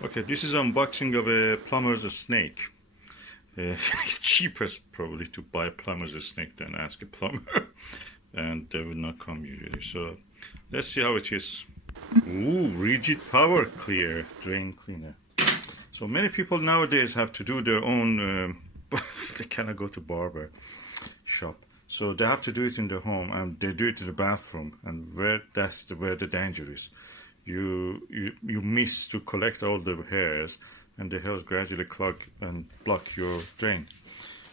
Okay, this is unboxing of a plumber's snake. It's cheaper probably to buy a plumber's snake than ask a plumber, and they will not come usually. So let's see how it is. Ooh, RIDGID power clear drain cleaner. So many people nowadays have to do their own. They cannot go to barber shop, so they have to do it in their home, and they do it in the bathroom. And where the danger is. You miss to collect all the hairs, and the hairs gradually clog and block your drain,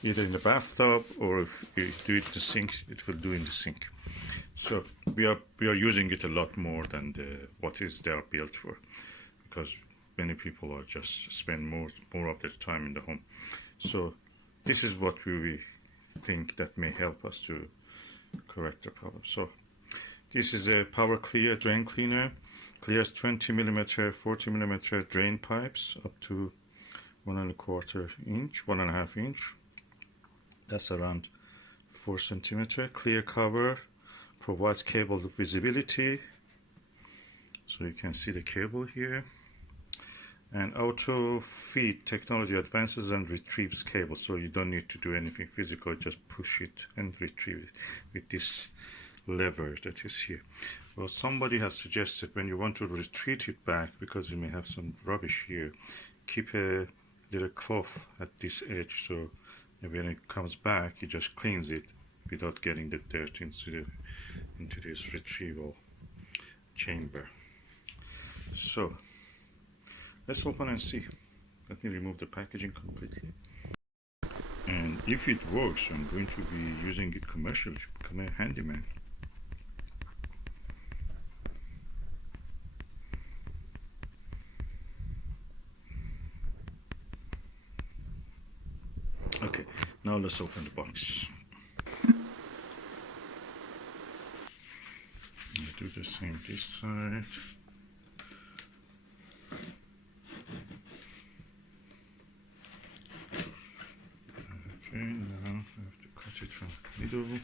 either in the bathtub, or if you do it in the sink, it will do in the sink. So we are using it a lot more than what is they are built for, because many people are just spend more of their time in the home. So this is what we think that may help us to correct the problem. So this is a power clear drain cleaner. Clears 20mm, 40mm drain pipes up to 1.25 inch, 1.5 inch. That's around 4 centimeter. Clear cover provides cable visibility, so you can see the cable here. And auto feed technology advances and retrieves cable, so you don't need to do anything physical, just push it and retrieve it with this lever that is here. Well, somebody has suggested when you want to retreat it back, because you may have some rubbish here, keep a little cloth at this edge, so when it comes back, it just cleans it without getting the dirt into this retrieval chamber. So let's open and see. Let me remove the packaging completely. And if it works, I'm going to be using it commercially to become a handyman. Okay, now let's open the box. I'll do the same this side. Okay, now I have to cut it from the middle.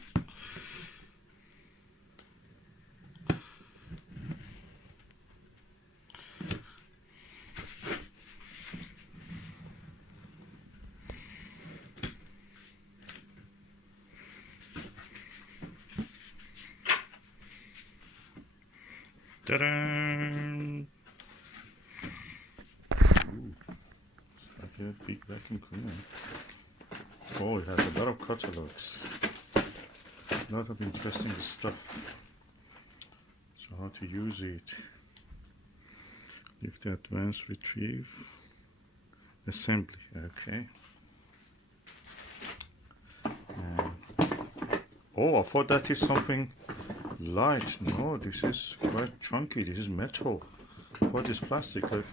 Ta-da! Ooh, it's like a big vacuum cleaner. Oh, it has a lot of catalogs. A lot of interesting stuff. So how to use it. Lift the advanced retrieve. Assembly, okay. Oh, I thought that is something light. No, this is quite chunky. This is metal. What is plastic? Like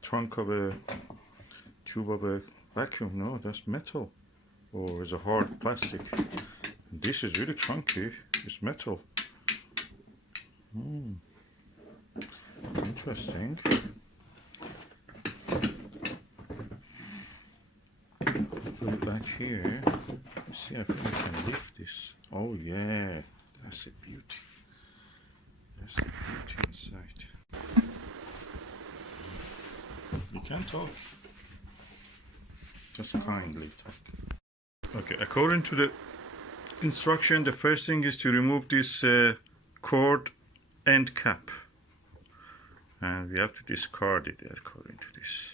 trunk of a tube of a vacuum. No, that's metal. Or is a hard plastic. This is really chunky. It's metal. Interesting. Put it back here. Let's see, I think I can lift this. Oh yeah, that's a beauty. That's the beauty inside. You can talk. Just kindly talk. Okay, according to the instruction, the first thing is to remove this cord end cap. And we have to discard it according to this.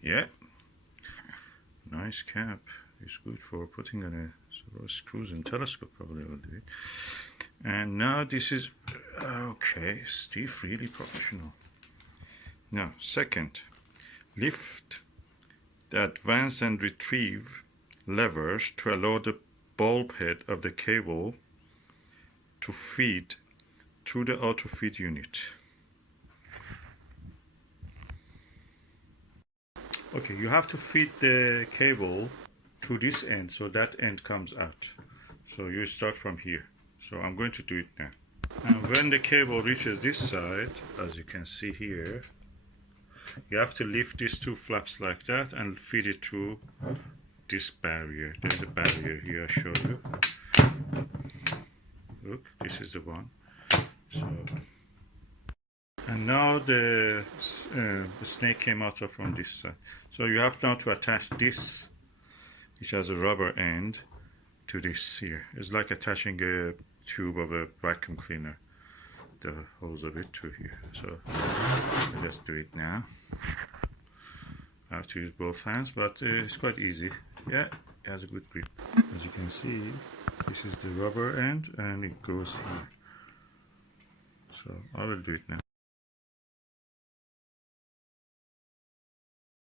Yeah, nice cap. It's good for putting on a sort of screws and telescope, probably will do it. And now this is okay. Steve, really professional. Now, second, lift the advance and retrieve levers to allow the bulb head of the cable to feed through the auto feed unit. Okay, you have to feed the cable to this end, so that end comes out. So you start from here. So I'm going to do it now. And when the cable reaches this side, as you can see here, you have to lift these two flaps like that and feed it through this barrier. There's a barrier here, I show you. hook. This is the one. So, and now the snake came out from this side. So you have now to attach this, which has a rubber end, to this here. It's like attaching a tube of a vacuum cleaner, the hose of it to here. So I'll just do it now. I have to use both hands, but it's quite easy. Yeah, it has a good grip. As you can see, this is the rubber end and it goes here. So I will do it now.